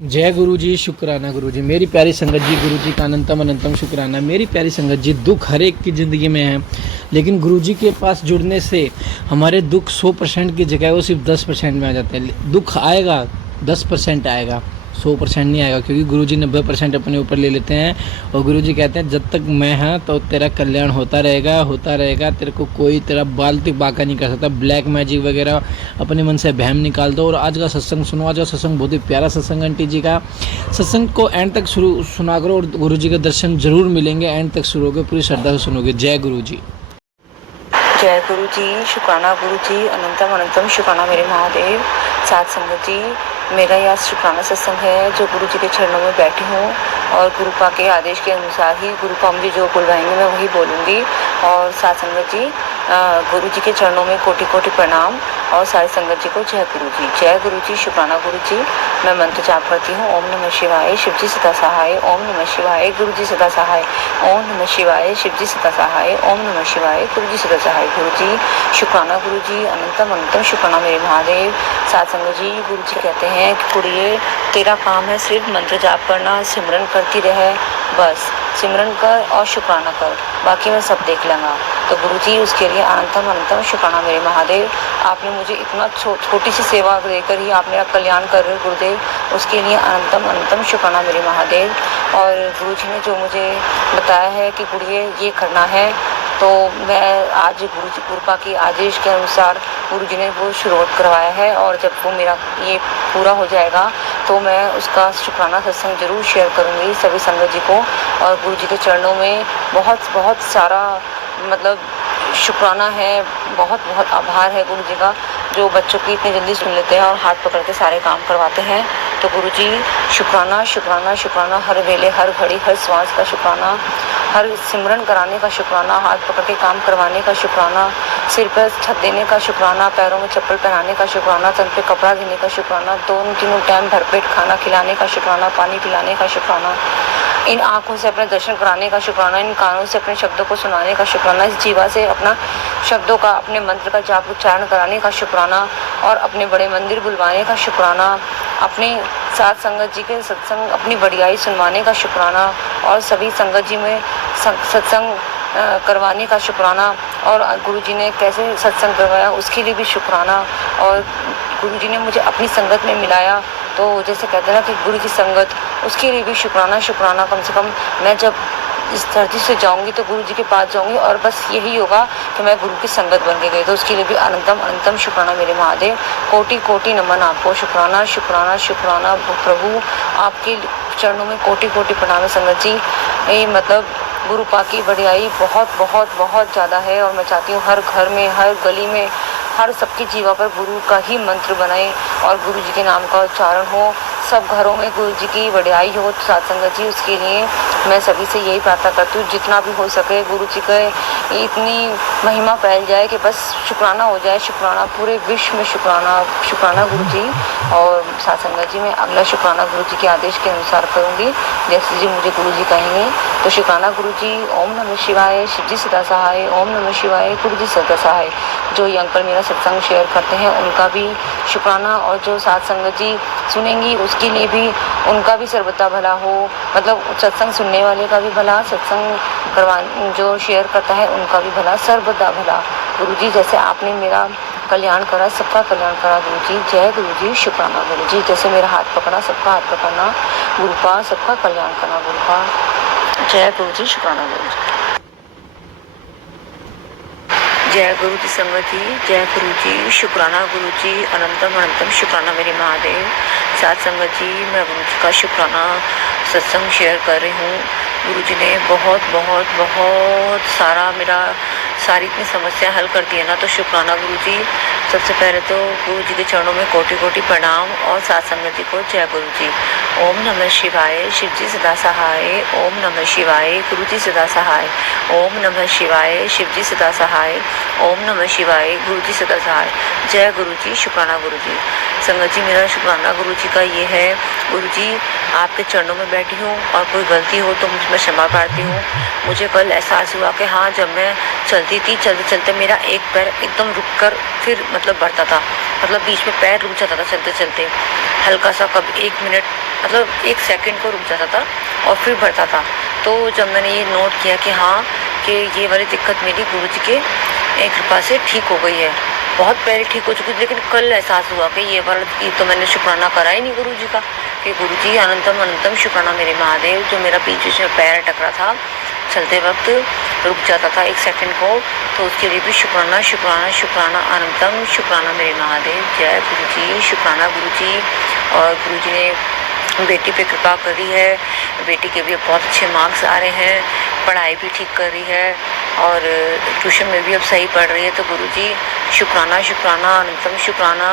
जय गुरु जी, शुक्राना गुरु जी। मेरी प्यारी संगत जी, गुरु जी का अनंतम अनंतम शुक्राना। मेरी प्यारी संगत जी, दुख हर एक की ज़िंदगी में है, लेकिन गुरु जी के पास जुड़ने से हमारे दुख 100% की जगह वो सिर्फ 10% में आ जाते हैं। दुख आएगा, 10% आएगा, 100% नहीं आएगा, क्योंकि गुरु जी 90% अपने ऊपर ले लेते हैं। और गुरु जी कहते हैं जब तक मैं हाँ तो तेरा कल्याण होता रहेगा, होता रहेगा। तेरे को कोई तेरा बाल तक बाका नहीं कर सकता। ब्लैक मैजिक वगैरह अपने मन से वहम निकाल दो और आज का सत्संग सुनो। आज का सत्संग बहुत ही प्यारा सत्संग आंटी जी का। सत्संग को एंड तक सुना करो और गुरु जी के दर्शन जरूर मिलेंगे। एंड तक सुनोगे, पूरी श्रद्धा से सुनोगे। जय गुरु जी। जय गुरु जी, शुक्राना गुरु जी, अनंतम अनंतम शुक्राना मेरे महादेव। साथ संगत जी, मेरा यह शुक्राना सत्संग है जो गुरु जी के चरणों में बैठी हूँ और गुरु पा के आदेश के अनुसार ही गुरु पा मुझे जो बुलवाएंगे मैं वही बोलूँगी। और साथ संगत जी, गुरु जी के चरणों में कोटि कोटि प्रणाम और सारी संगत जी को जय गुरु जी। जय गुरु जी, शुक्राना गुरु जी। मैं मंत्र जाप करती हूँ, ओम नमः शिवाय, शिव जी सदा सहाय, ओम नमः शिवाय, गुरु जी सदा सहाय, ओम नमः शिवाय, शिव जी सदा सहाय, ओम नमः शिवाय, गुरु जी सदा सहाय। गुरु जी, शुक्राना गुरु जी, अनंतम अनंतम शुक्राना मेरे महादेव। साथ संगत जी, गुरु जी कहते हैं कि कुड़िए तेरा काम है सिर्फ मंत्र जाप करना, सिमरन करती रहे, बस सिमरन कर और शुक्राना कर, बाकी मैं सब देख लूँगा। तो गुरु जी, उसके लिए अनंतम अनंतम शुक्राना मेरे महादेव। आपने मुझे इतना छोटी सी सेवा देकर ही आप मेरा कल्याण कर रहे हो गुरुदेव, उसके लिए अनंतम अनंतम शुक्राना मेरे महादेव। और गुरु जी ने जो मुझे बताया है कि गुरुए ये करना है, तो मैं आज गुरु जी कृपा की आदेश के अनुसार गुरु जी ने वो शुरू करवाया है। और जब वो मेरा ये पूरा हो जाएगा तो मैं उसका शुक्राना सत्संग जरूर शेयर करूँगी सभी संगत जी को। और गुरु जी के चरणों में बहुत बहुत सारा मतलब शुक्राना है, बहुत बहुत आभार है गुरु जी का, जो बच्चों की इतनी जल्दी सुन लेते हैं और हाथ पकड़ के सारे काम करवाते हैं। तो गुरु जी, शुक्राना शुक्राना शुक्राना, हर वेले हर घड़ी हर श्वास का शुक्राना, हर सिमरन कराने का शुक्राना, हाथ पकड़ के काम करवाने का शुक्राना, सिर पर छत देने का शुक्राना, पैरों में चप्पल पहनाने का शुक्राना, तन पे कपड़ा देने का शुक्राना, दोनों तीनों टाइम भरपेट खाना खिलाने का शुक्राना, पानी पिलाने का शुक्राना, इन आँखों से अपने दर्शन कराने का शुक्राना, इन कानों से अपने शब्दों को सुनाने का शुक्राना, इस जीवा से अपना शब्दों का अपने मंत्र का जाप उच्चारण कराने का शुक्राना और अपने बड़े मंदिर बुलवाने का शुक्राना, अपने साथ संगत जी के सत्संग अपनी बढ़ियाई सुनवाने का शुक्राना और सभी संगत जी में सत्संग करवाने का शुक्राना। और गुरु जी ने कैसे सत्संग करवाया उसके लिए भी शुक्राना। और गुरु जी ने मुझे अपनी संगत में मिलाया, तो जैसे कहते हैं ना कि गुरु की संगत, उसके लिए भी शुक्राना शुक्राना। कम से कम मैं जब इस धरती से जाऊंगी तो गुरु जी के पास जाऊंगी और बस यही होगा कि मैं गुरु की संगत बन के गई, तो उसके लिए भी अनंतम अनंतम शुक्राना मेरे महादेव। कोटि कोटि नमन आपको, शुक्राना शुक्राना शुक्राना प्रभु, आपके चरणों में कोटि कोटि प्रणाम है संगत जी। ये मतलब गुरु पाक की बढ़ियाई बहुत बहुत बहुत ज़्यादा है और मैं चाहती हूँ हर घर में हर गली में हर सबकी जीवा पर गुरु का ही मंत्र बनाए और गुरु जी के नाम का उच्चारण हो, सब घरों में गुरु जी की बढ़ियाई हो। साथ संगत जी, उसके लिए मैं सभी से यही प्रार्थना करती हूँ जितना भी हो सके गुरु जी का इतनी महिमा फैल जाए कि बस शुक्राना हो जाए, शुक्राना पूरे विश्व में शुक्राना शुक्राना गुरु जी। और साथ संगत जी, मैं अगला शुक्राना गुरु जी के आदेश के अनुसार करूँगी, जैसे जी मुझे गुरु जी कहेंगे। तो शुक्राना गुरु जी, ओम नमः शिवाय, शिव जी सदा सहाय, ओम नमः शिवाय, गुरु जी सदा सहाय। जो ये अंकल मेरा सत्संग शेयर करते हैं उनका भी शुक्राना, और जो साथ संगत जी सुनेंगी उसके लिए भी उनका भी सर्वदा भला हो, मतलब सत्संग सुनने वाले का भी भला, सत्संग करवा जो शेयर करता है उनका भी भला, सर्वदा भला। गुरु जी, जैसे आपने मेरा कल्याण करा, सबका कल्याण करा गुरु जी। जय गुरु जी, शुक्राना गुरु जी। जैसे मेरा हाथ पकड़ा, सबका हाथ पकड़ना गुरु पा, सबका कल्याण करना गुरु पा। जय गुरु जी, शुक्राना गुरु जी। जय गुरु जी संगत जी, जय गुरु जी, शुक्राना गुरु जी, अनंतम अनंतम शुक्राना मेरे महादेव। साथ संगत जी, मैं गुरु जी का शुक्राना सत्संग शेयर कर रही हूँ। गुरु जी ने बहुत बहुत बहुत सारा मेरा सारी इतनी समस्या हल कर दी है ना, तो शुक्राना गुरु जी। सबसे पहले तो गुरु जी के चरणों में कोटि कोटि प्रणाम और साथ संगत जी को जय गुरु जी। ओम नमः शिवाय, शिव जी सदा सहाय, ओम नमः शिवाय, गुरु जी सदा सहाय, ओम नमः शिवाय, शिव जी सदा सहाय, ओम नमः शिवाय, गुरु जी सदा सहाय। जय गुरु जी, शुक्राना गुरु जी। संगत जी, मेरा शुक्राना गुरु जी का ये है, गुरु जी आपके चरणों में बैठी हूँ और कोई गलती हो तो मुझ में क्षमा प्रार्थी हूँ। मुझे कल एहसास हुआ कि हाँ, जब मैं चलती थी चलते चलते मेरा एक पैर एकदम रुक कर फिर मतलब बढ़ता था, मतलब बीच में पैर रुक जाता था चलते चलते। हल्का सा कभी 1 मिनट मतलब 1 सेकंड को रुक जाता था और फिर बढ़ता था। तो जब मैंने ये नोट किया कि हाँ, कि ये वाली दिक्कत मेरी गुरुजी के कृपा से ठीक हो गई है। बहुत पहले ठीक हो चुकी थी, लेकिन कल एहसास हुआ कि ये तो मैंने शुक्राना करा ही नहीं गुरुजी का, कि गुरुजी अनंतम अनंतम शुक्राना मेरे महादेव। जो मेरा बीच में पैर अटक रहा था, चलते वक्त रुक जाता था 1 सेकंड को, तो उसके लिए भी शुक्राना शुक्राना शुक्राना अनंतम शुक्राना मेरे महादेव। जय गुरुजी, शुक्राना गुरुजी। और गुरुजी ने बेटी पे कृपा करी है, बेटी के भी बहुत अच्छे मार्क्स आ रहे हैं, पढ़ाई भी ठीक कर रही है और ट्यूशन में भी अब सही पढ़ रही है। तो गुरुजी शुक्राना शुक्राना अनंतम शुक्राना।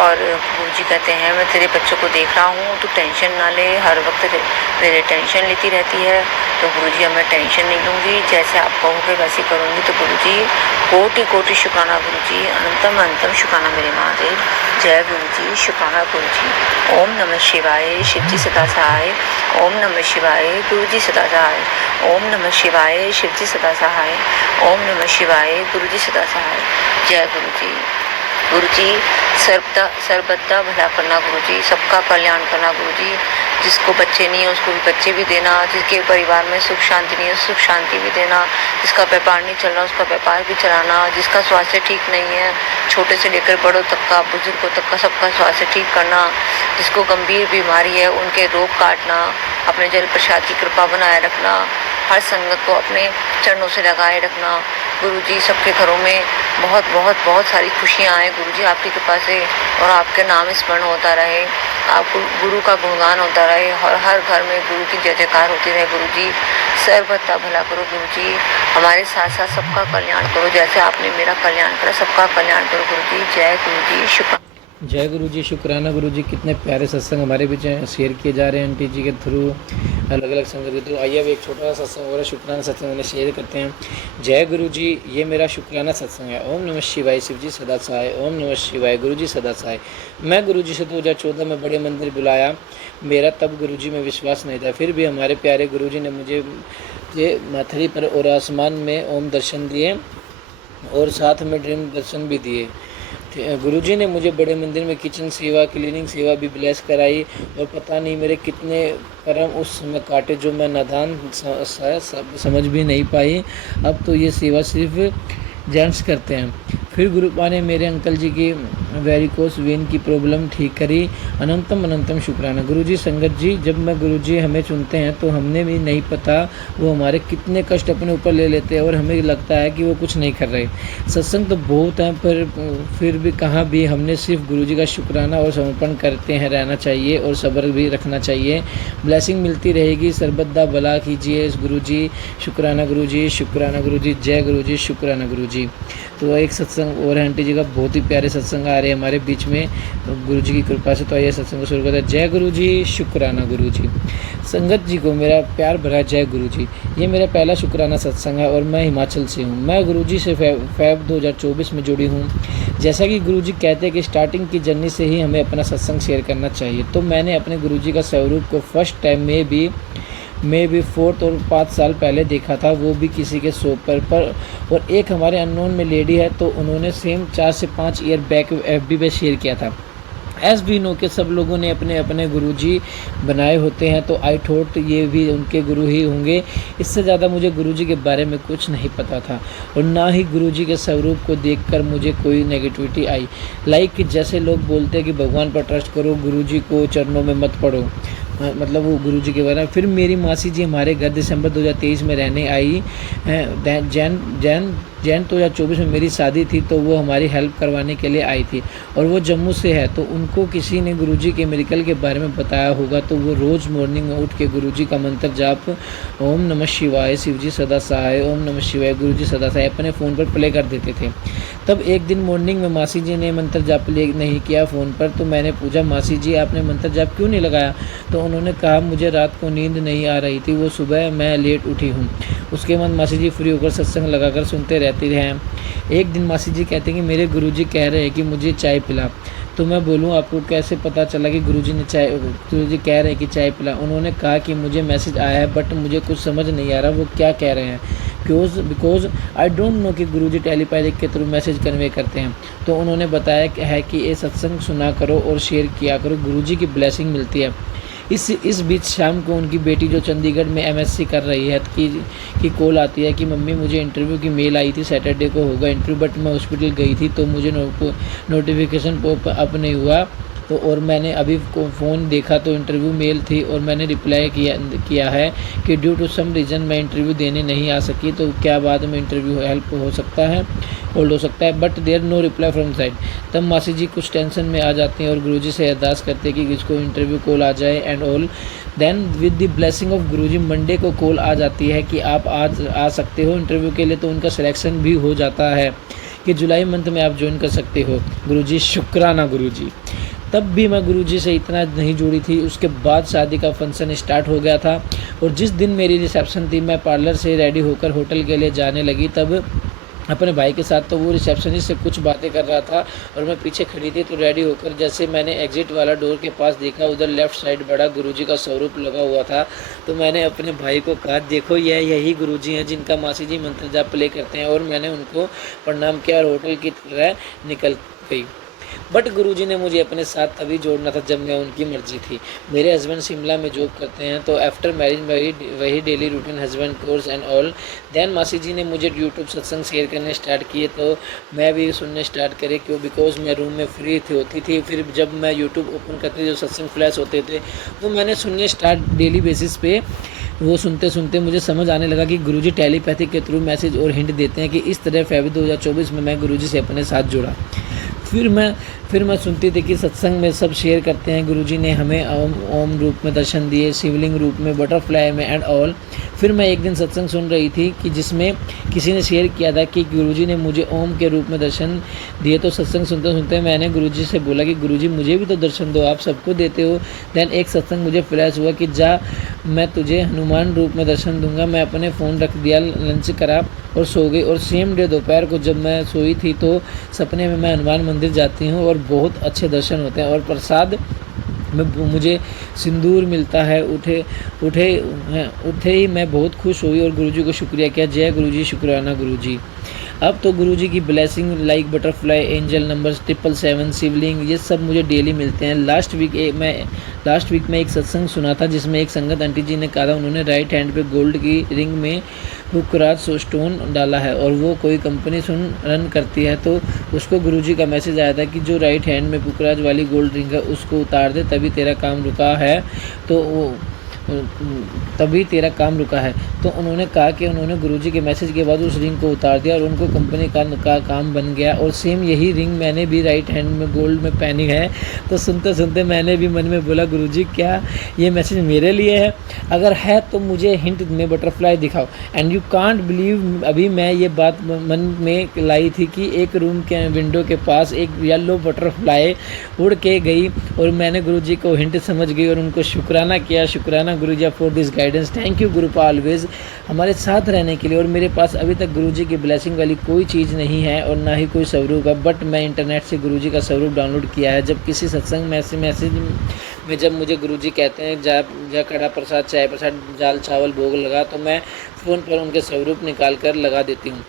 और गुरुजी कहते हैं मैं तेरे बच्चों को देख रहा हूँ, तू टेंशन ना ले, हर वक्त मेरे टेंशन लेती रहती है। तो गुरुजी अब मैं टेंशन नहीं लूँगी, जैसे आप कहोगे वैसे करूँगी। तो गुरुजी कोटि कोटि शुक्राना गुरुजी, अनंतम अनंतम शुक्राना मेरे महादेव। जय गुरुजी, शुक्राना गुरुजी। ओम नमः शिवाय, शिवजी सदा सहाय। ओम नमः शिवाय, गुरुजी सदा सहाय। ओम नमः शिवाय, शिवजी सदा सहाय। ओम नमः शिवाय, गुरुजी सदा सहाय। जय गुरुजी। गुरुजी सर्वदा भला करना गुरुजी, सबका कल्याण करना गुरुजी। जिसको बच्चे नहीं है उसको भी बच्चे भी देना, जिसके परिवार में सुख शांति नहीं है सुख शांति भी देना, जिसका व्यापार नहीं चल रहा उसका व्यापार भी चलाना, जिसका स्वास्थ्य ठीक नहीं है छोटे से लेकर बड़ों तक का, बुजुर्गों तक का सबका स्वास्थ्य ठीक करना, जिसको गंभीर बीमारी है उनके रोग काटना, अपने जल प्रसाद की कृपा बनाए रखना, हर संगत को अपने चरणों से लगाए रखना। गुरुजी सबके घरों में बहुत बहुत बहुत सारी खुशियाँ आए गुरुजी आपकी कृपा से, और आपके नाम स्मरण होता रहे, आप गुरु का गुणगान होता रहे, और हर घर में गुरु की जय जयकार होती रहे। गुरुजी सर्वथा भला करो गुरुजी, हमारे साथ साथ सबका कल्याण करो, जैसे आपने मेरा कल्याण करा सबका कल्याण करो गुरुजी। जय गुरुजी, शुक्र। जय गुरुजी, शुक्राना गुरुजी। कितने प्यारे सत्संग हमारे बीच शेयर किए जा रहे हैं आंटी जी के थ्रू, अलग अलग संगत के थ्रू। आइए अब एक छोटा सा सत्संग और शुक्राना सत्संग उन्हें शेयर करते हैं। जय गुरुजी, ये मेरा शुक्राना सत्संग है। ओम नमः शिवाय, शिवजी सदा सहाय। ओम नमः शिवाय, गुरुजी सदा सहाय। मैं गुरुजी से 2014 में बड़े मंदिर बुलाया, मेरा तब गुरुजी में विश्वास नहीं था, फिर भी हमारे प्यारे गुरुजी ने मुझे ये माथरी पर और आसमान में ओम दर्शन दिए और साथ में ड्रीम दर्शन भी दिए। गुरुजी ने मुझे बड़े मंदिर में किचन सेवा, क्लीनिंग सेवा भी ब्लेस कराई, और पता नहीं मेरे कितने कर्म उस समय काटे जो मैं नादान समझ भी नहीं पाई। अब तो ये सेवा सिर्फ जेंट्स करते हैं। फिर गुरुपा ने मेरे अंकल जी की वेरिकोस वेन की प्रॉब्लम ठीक करी। अनंतम अनंतम शुक्राना गुरुजी। संगत जी, जब मैं गुरुजी हमें चुनते हैं तो हमने भी नहीं पता वो हमारे कितने कष्ट अपने ऊपर ले लेते हैं, और हमें लगता है कि वो कुछ नहीं कर रहे। सत्संग तो बहुत हैं, पर फिर भी कहाँ भी हमने सिर्फ गुरुजी का शुक्राना और समर्पण करते हैं रहना चाहिए, और सब्र भी रखना चाहिए। ब्लेसिंग मिलती रहेगी, सर्वदा भला कीजिए गुरुजी। शुक्राना गुरुजी, शुक्राना गुरुजी। जय गुरुजी, शुक्राना गुरुजी। तो एक सत्संग और आंटी जी का बहुत ही प्यारे सत्संग आ रहे हैं हमारे बीच में गुरुजी की कृपा से। तो आइए सत्संग को शुरू करते हैं। जय गुरुजी, शुक्राना गुरुजी। संगत जी को मेरा प्यार भरा जय गुरुजी। ये मेरा पहला शुक्राना सत्संग है और मैं हिमाचल से हूँ। मैं गुरुजी से फेब 2024 में जुड़ी हूँ। जैसा कि गुरुजी कहते हैं कि स्टार्टिंग की जर्नी से ही हमें अपना सत्संग शेयर करना चाहिए, तो मैंने अपने गुरुजी का स्वरूप को फर्स्ट टाइम में भी 4 और 5 साल पहले देखा था, वो भी किसी के शो पर। और एक हमारे अननोन में लेडी है, तो उन्होंने सेम 4 से 5 ईयर बैक FB पे शेयर किया था। एस वी नो के सब लोगों ने अपने अपने गुरुजी बनाए होते हैं, तो आई थॉट ये भी उनके गुरु ही होंगे। इससे ज़्यादा मुझे गुरुजी के बारे में कुछ नहीं पता था, और ना ही गुरुजी के स्वरूप को देखकर मुझे कोई नेगेटिविटी आई। लाइक जैसे लोग बोलते हैं कि भगवान पर ट्रस्ट करो, गुरुजी को चरणों में मत पड़ो, मतलब वो गुरुजी के बारे में। फिर मेरी मासी जी हमारे घर दिसंबर 2023 में रहने आई। जैन 2024 में मेरी शादी थी, तो वो हमारी हेल्प करवाने के लिए आई थी, और वो जम्मू से है, तो उनको किसी ने गुरुजी के मेडिकल के बारे में बताया होगा। तो वो रोज़ मॉर्निंग में उठ के गुरुजी का मंत्र जाप, ओम नमः शिवाय, शिवजी सदा सहाय, ओम नमः शिवाय, गुरुजी सदा सहाय अपने फ़ोन पर प्ले कर देते थे। तब एक दिन मॉर्निंग में मासी जी ने मंत्र जाप प्ले नहीं किया फ़ोन पर, तो मैंने पूछा, मासी जी आपने मंत्र जाप क्यों नहीं लगाया? तो उन्होंने कहा, मुझे रात को नींद नहीं आ रही थी, वो सुबह मैं लेट उठी हूँ। उसके बाद मासी जी फ्री होकर सत्संग लगाकर सुनते रहते हैं। एक दिन मासी जी कहते हैं कि मेरे गुरुजी कह रहे हैं कि मुझे चाय पिला। तो मैं बोलूँ आपको कैसे पता चला कि गुरुजी कह रहे हैं कि चाय पिला? उन्होंने कहा कि मुझे मैसेज आया है, बट मुझे कुछ समझ नहीं आ रहा वो क्या कह रहे हैं। बिकॉज आई डोंट नो कि गुरुजी टेलीपैथिक के थ्रू मैसेज कन्वे करते हैं। तो उन्होंने बताया है कि ये सत्संग सुना करो और शेयर किया करो, गुरुजी की ब्लेसिंग मिलती है। इस बीच शाम को उनकी बेटी जो चंडीगढ़ में एमएससी कर रही है कि कॉल आती है कि मम्मी मुझे इंटरव्यू की मेल आई थी, सैटरडे को होगा इंटरव्यू, बट मैं हॉस्पिटल गई थी तो मुझे नोटिफिकेशन पॉप अप नहीं हुआ। तो और मैंने अभी फ़ोन देखा तो इंटरव्यू मेल थी और मैंने रिप्लाई किया है कि ड्यू टू सम रीज़न मैं इंटरव्यू देने नहीं आ सकी, तो क्या बाद में इंटरव्यू हेल्प हो सकता है, होल्ड हो सकता है, but there no reply from side. तब मासी जी कुछ टेंशन में आ जाती हैं और गुरुजी से अरदास करते हैं कि इसको इंटरव्यू कॉल आ जाए and all. Then with the blessing of Guruji Monday को कॉल आ जाती है कि आप आज आ सकते हो इंटरव्यू के लिए, तो उनका सिलेक्शन भी हो जाता है कि जुलाई मंथ में आप ज्वाइन कर सकते हो। गुरुजी शुक्राना गुरुजी। तब भी मैं गुरुजी से इतना नहीं जुड़ी थी। उसके बाद शादी का फंक्शन स्टार्ट हो गया था और जिस दिन मेरी रिसेप्शन थी मैं पार्लर से रेडी होकर होटल के लिए जाने लगी, तब अपने भाई के साथ, तो वो रिसेप्शनिस्ट से कुछ बातें कर रहा था और मैं पीछे खड़ी थी। तो रेडी होकर जैसे मैंने एग्जिट वाला डोर के पास देखा, उधर लेफ़्ट साइड बड़ा गुरुजी का स्वरूप लगा हुआ था। तो मैंने अपने भाई को कहा देखो यही गुरुजी हैं जिनका मासी जी मंत्र जाप प्ले करते हैं, और मैंने उनको प्रणाम किया और होटल की तरह निकल गई। बट गुरुजी ने मुझे अपने साथ तभी जोड़ना था जब मैं उनकी मर्जी थी। मेरे हस्बैंड शिमला में जॉब करते हैं, तो आफ्टर मैरिज वही daily routine husband course and all. Then मासी जी ने मुझे यूट्यूब सत्संग शेयर करने स्टार्ट किए, तो मैं भी सुनने स्टार्ट करे, क्यों बिकॉज मैं रूम में फ्री होती थी। फिर जब मैं यूट्यूब ओपन करती थी जो सत्संग फ्लैश होते थे तो मैंने सुनने स्टार्ट डेली बेसिस पे। वो सुनते सुनते मुझे समझ आने लगा कि गुरुजी टेलीपैथिक के थ्रू मैसेज और हिंट देते हैं कि इस तरह फरवरी 2024 में मैं गुरुजी से अपने साथ जुड़ा। फिर मैं सुनती थी कि सत्संग में सब शेयर करते हैं गुरुजी ने हमें ओम रूप में दर्शन दिए, शिवलिंग रूप में, बटरफ्लाई में एंड ऑल। फिर मैं एक दिन सत्संग सुन रही थी कि जिसमें किसी ने शेयर किया था कि गुरुजी ने मुझे ओम के रूप में दर्शन दिए। तो सत्संग सुनते सुनते मैंने गुरुजी से बोला कि गुरुजी मुझे भी तो दर्शन दो, आप सबको देते हो। देन एक सत्संग मुझे फ्लैश हुआ कि जा मैं तुझे हनुमान रूप में दर्शन दूंगा। मैं अपने फ़ोन रख दिया, लंच करा और सो गई। और सेम डे दोपहर को जब मैं सोई थी तो सपने में मैं हनुमान मंदिर जाती हूँ और बहुत अच्छे दर्शन होते हैं और प्रसाद में मुझे सिंदूर मिलता है। उठे ही मैं बहुत खुश हुई और गुरुजी को शुक्रिया किया। जय गुरुजी, शुक्राना गुरुजी। अब तो गुरुजी की blessing like butterfly, angel numbers, 777, शिवलिंग, ये सब मुझे डेली मिलते हैं। लास्ट वीक में एक सत्संग सुना था जिसमें एक संगत आंटी जी ने कहा था उन्होंने राइट हैंड पे गोल्ड की रिंग में पुखराज स्टोन डाला है और वो कोई कंपनी रन करती है। तो उसको गुरुजी का मैसेज आया था कि जो राइट हैंड में पुखराज वाली गोल्ड रिंग है उसको उतार दे, तभी तेरा काम रुका है। तो उन्होंने कहा कि उन्होंने गुरुजी के मैसेज के बाद उस रिंग को उतार दिया और उनको कंपनी का काम बन गया। और सेम यही रिंग मैंने भी राइट हैंड में गोल्ड में पहनी है। तो सुनते सुनते मैंने भी मन में बोला गुरुजी क्या ये मैसेज मेरे लिए है? अगर है तो मुझे हिंट में बटरफ्लाई दिखाओ। एंड यू कांट बिलीव, अभी मैं ये बात मन में लाई थी कि एक रूम के विंडो के पास एक येलो बटरफ्लाई उड़ के गई और मैंने गुरुजी को हिंट समझ गई और उनको शुक्राना किया। शुक्राना Guruji for this guidance. Thank you गुरुपा ऑलवेज हमारे साथ रहने के लिए। और मेरे पास अभी तक गुरुजी की ब्लेसिंग वाली कोई चीज़ नहीं है और ना ही कोई स्वरूप है, बट मैं इंटरनेट से गुरुजी का स्वरूप डाउनलोड किया है। जब किसी सत्संग मैसेज में जब मुझे गुरुजी कहते हैं जा कड़ा प्रसाद, चाय प्रसाद, दाल चावल भोग लगा, तो मैं फ़ोन पर उनके स्वरूप निकाल कर लगा देती हूँ।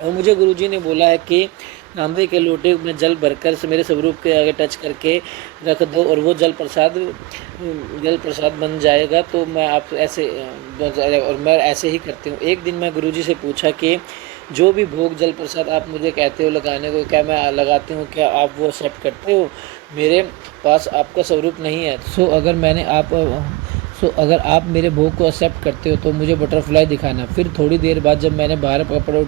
और मुझे गुरुजी ने बोला है कि तांबे के लोटे में जल भरकर से मेरे स्वरूप के आगे टच करके रख दो और वो जल प्रसाद बन जाएगा। तो मैं आप ऐसे और मैं ऐसे ही करती हूँ। एक दिन मैं गुरुजी से पूछा कि जो भी भोग जल प्रसाद आप मुझे कहते हो लगाने को, क्या मैं लगाती हूँ, क्या आप वो एक्सेप्ट करते हो? मेरे पास आपका स्वरूप नहीं है। अगर आप मेरे भोग को एक्सेप्ट करते हो तो मुझे बटरफ्लाई दिखाना। फिर थोड़ी देर बाद जब मैंने बाहर कपड़े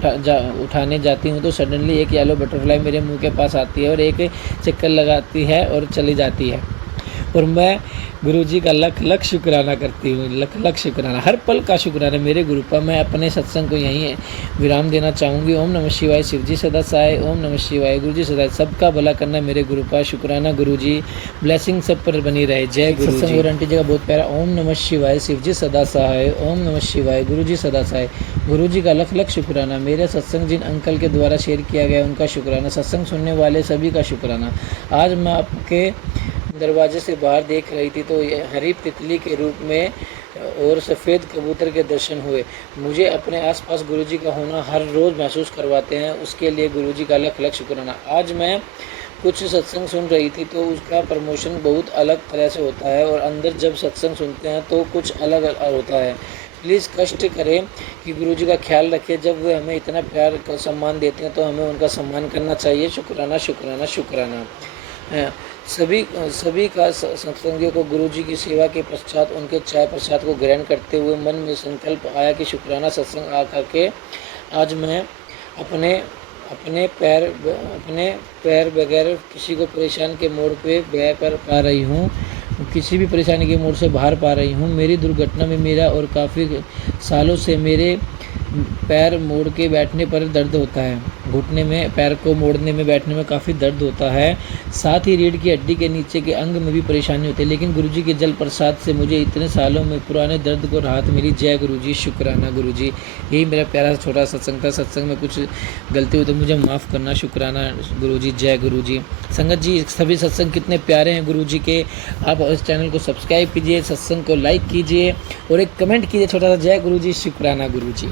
उठाने जाती हूँ तो सडनली एक येलो बटरफ्लाई मेरे मुंह के पास आती है और एक चक्कर लगाती है और चली जाती है। और मैं गुरुजी का लख शुक्राना करती हूँ, लख शुक्राना, हर पल का शुक्राना मेरे गुरुपा। मैं अपने सत्संग को यहीं विराम देना चाहूँगी। ओम नमः शिवाय, शिवजी सदा सहाय। ओम नमः शिवाय, गुरुजी सदा, सबका भला करना मेरे गुरुपा। शुक्राना गुरुजी, ब्लेसिंग सब पर बनी रहे। जय गुरुजी। सत्संग और आंटी जी का बहुत प्यारा। ओम नमः शिवाय, शिवजी सदा सहाय। ओम नमः शिवाय, गुरुजी सदा सहाय। गुरुजी का लख शुक्राना। मेरे सत्संग जिन अंकल के द्वारा शेयर किया गया उनका शुक्राना। सत्संग सुनने वाले सभी का शुक्राना। आज मैं आपके दरवाजे से बाहर देख रही थी तो ये हरी तितली के रूप में और सफ़ेद कबूतर के दर्शन हुए। मुझे अपने आसपास गुरुजी का होना हर रोज़ महसूस करवाते हैं, उसके लिए गुरुजी का लख लख शुक्राना। आज मैं कुछ सत्संग सुन रही थी तो उसका प्रमोशन बहुत अलग तरह से होता है और अंदर जब सत्संग सुनते हैं तो कुछ अलग होता है। प्लीज़ कष्ट करें कि गुरुजी का ख्याल रखें। जब वे हमें इतना प्यार का सम्मान देते हैं तो हमें उनका सम्मान करना चाहिए। शुक्राना शुक्राना शुक्राना। सभी का सत्संगियों को गुरुजी की सेवा के पश्चात उनके चाय प्रसाद को ग्रहण करते हुए मन में संकल्प आया कि शुक्राना सत्संग आकर के आज मैं अपने अपने पैर बगैर किसी को परेशान के मोड़ पे बह कर पा रही हूँ, किसी भी परेशानी के मोड़ से बाहर पा रही हूँ। मेरी दुर्घटना में मेरा और काफ़ी सालों से मेरे पैर मोड़ के बैठने पर दर्द होता है, घुटने में पैर को मोड़ने में बैठने में काफ़ी दर्द होता है, साथ ही रीढ़ की हड्डी के नीचे के अंग में भी परेशानी होती है, लेकिन गुरुजी के जल प्रसाद से मुझे इतने सालों में पुराने दर्द को राहत मिली। जय गुरुजी, शुक्राना गुरुजी। यही मेरा प्यारा छोटा सत्संग था। सत्संग में कुछ गलती हुई तो मुझे माफ़ करना। शुक्राना गुरुजी, जय गुरुजी। संगत जी, सभी सत्संग कितने प्यारे हैं गुरुजी के। आप इस चैनल को सब्सक्राइब कीजिए, सत्संग को लाइक कीजिए और एक कमेंट कीजिए छोटा सा, जय गुरुजी, शुक्राना गुरुजी।